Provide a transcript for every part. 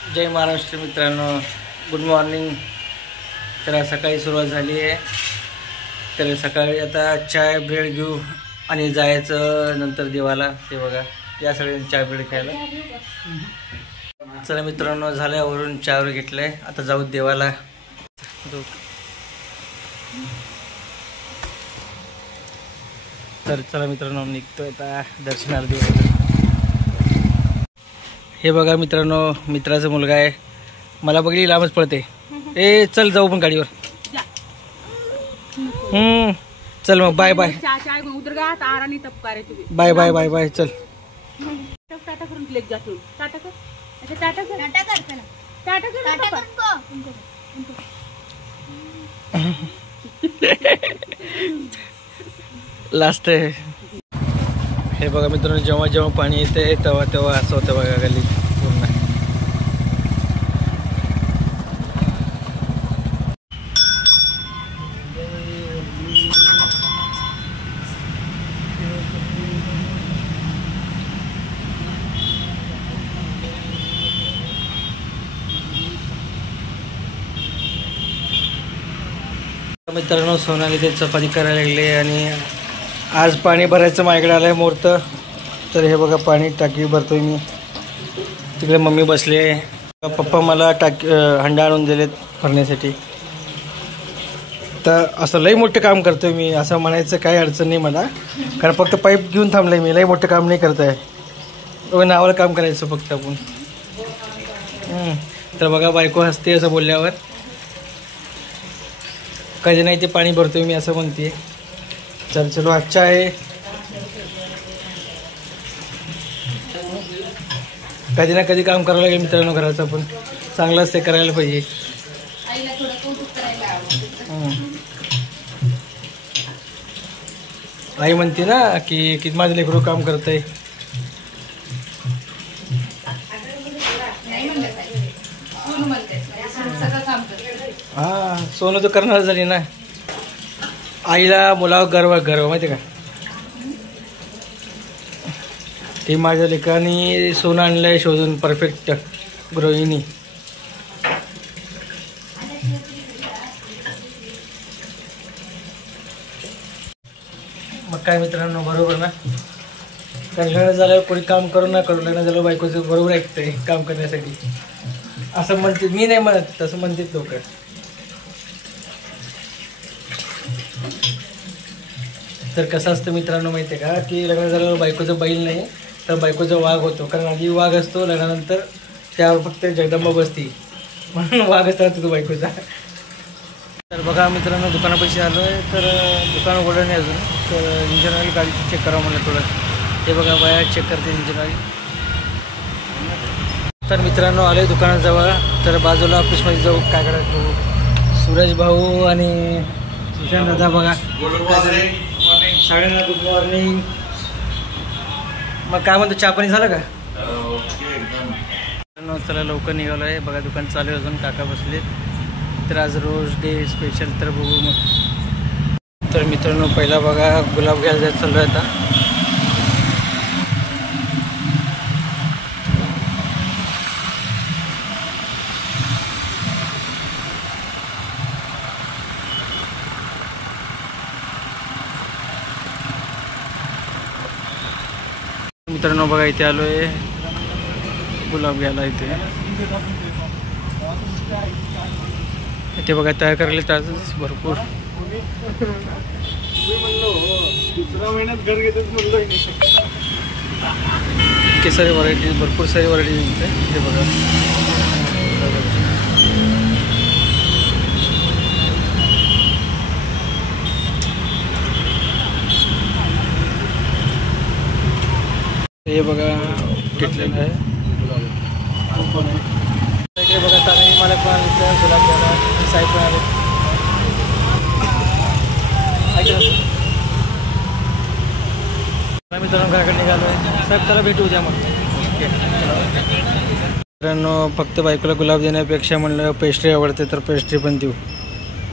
जय महाराष्ट्र मित्रांनो, good morning. तर सकाळी सुरुवात झाली आहे। तर सकाळी आता चाय ब्रेड घेऊ आणि जायचं नंतर देवाला। ते बघा या सगळ्यांनी चाय ब्रेड खायला। चला मित्रांनो, झाल्यावरून चहा वगैरे घेतलंय, आता जाऊ देवाला। तर चला मित्रांनो, निघतोय आता दर्शनाला देवाला। हे बघा मित्रांनो, मित्राचा मुलगा आहे, मला बघली लांबच पळते। ए चल जाऊ पण गाडीवर। चल मग bye bye bye bye bye bye चल। टाटा करून क्लिक जातो। टाटा कर, अच्छा टाटा कर, टाटा करते ना, टाटा कर, टाटा कर लास्ट आहे। हे बघा मित्रांनो, जेव्हा जेव्हा पाणी येते तेव्हा तेव्हा असं होतं बघा गल्ली पूर्ण। मित्रांनो, सोनाली ते चपाती करायला लागले आणि आज पाणी भरायचं माझ्याकडे आलंय मुहूर्त। तर हे बघा पाणी टाकी भरतोय मी, तिकडे मम्मी बसले, पप्पा मला हंडा आणून दिलेत भरण्यासाठी। तर असं लई मोठं काम करतोय मी, असं म्हणायचं काही अडचण नाही मला, कारण फक्त पाईप घेऊन थांबलंय मी, लई मोठं काम नाही करत आहे, नावाला काम करायचं फक्त आपण। तर बघा बायको हसते असं बोलल्यावर, कधी नाही ते पाणी भरतोय मी असं म्हणते। चल चलो, अच्छा आहे, कधी ना कधी काम करावं लागेल मित्रांनो घराचं, पण चांगलंच ते करायला पाहिजे। आई म्हणते ना की किती माझं लेकरू काम करतंय। हा, सोनं तर करणार झाली ना, आईला मुलावर गर्व माहिती का। ते माझ्या लेकानी सोनं आणलंय शोधून, परफेक्ट गृहिणी। मग काय मित्रांनो, बरोबर ना, कारण लग्न झाल्यावर कोणी काम करू ना करू, लग्न झाल्यावर बायकोचं बरोबर ऐकतंय काम करण्यासाठी असं म्हणते। मी नाही म्हणत, तसं म्हणतात लोक। तर कसं असतं मित्रांनो माहिती आहे का, की लग्न झाल्यावर बायकोचं बैल नाही तर बायकोचं वाघ होतो, कारण आधी वाघ असतो, लग्नानंतर त्यावर फक्त जगदंबा बसती, म्हणून वाघच राहतो तो बायकोचा। तर बघा मित्रांनो, दुकानापाशी आलो आहे, तर दुकान उघडलं नाही अजून, तर इंजिन ऑइल गाडीची चेक करावं म्हणलं थोडं। ते बघा बाया चेक करते इंजिन ऑइल। तर मित्रांनो आलो आहे दुकानाजवळ, तर बाजूला ऑफिसमध्ये जाऊ, काय करायचं। सूरज भाऊ आणि सुशांत दादा बघा, सगळ्यांना गुड मॉर्निंग। मग काय म्हणतो, चहा पाणी झालं का? चला लवकर निघालो आहे, बघा दुकान चालू आहे अजून, काका बसलेत। तर आज रोज डे स्पेशल, तर बघू मग। तर मित्रांनो पहिला बघा गुलाब घ्यायला चाललो आहे आता। मित्रांनो बघा इथे आलो आहे गुलाब घ्यायला। इथे बघा तयार करायला तास भरपूर। इतके सारे व्हरायटी, भरपूर सारी व्हरायटी इथे बघा। हे बघा घेतलेलं आहे, इकडे बघा तानाजी मालक पण आले, गुलाब घ्यायला साहेब पण आले। मित्रांनो घराकडे निघालो आहे, साहेब त्याला भेटू द्या मग। मित्रांनो फक्त बायकोला गुलाब देण्यापेक्षा म्हणलं पेस्ट्री आवडते तर पेस्ट्री पण देऊ,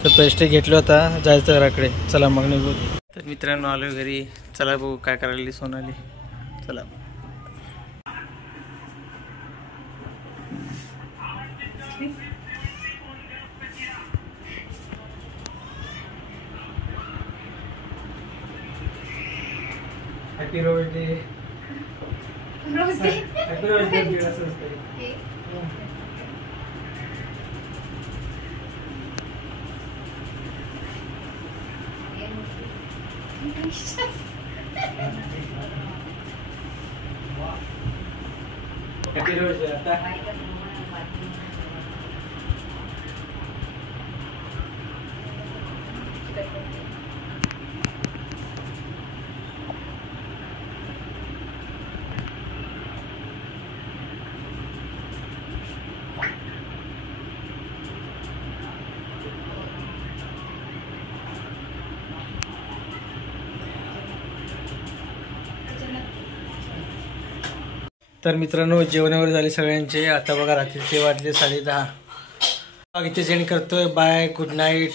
तर पेस्ट्री घेतलं होता, जायचं घराकडे। चला मग निघू। तर मित्रांनो आलो घरी, चला बघू काय करायला सोनाली। चला हॅपी बर्थडे. हॅपी बर्थडे असं असतं. हॅपी बर्थडे आता. तर मित्रांनो जेवणावर झाले सगळ्यांचे. आता बघा रात्रीचे वाजले 10:30. इथे सेंड करतोय. Bye, good night.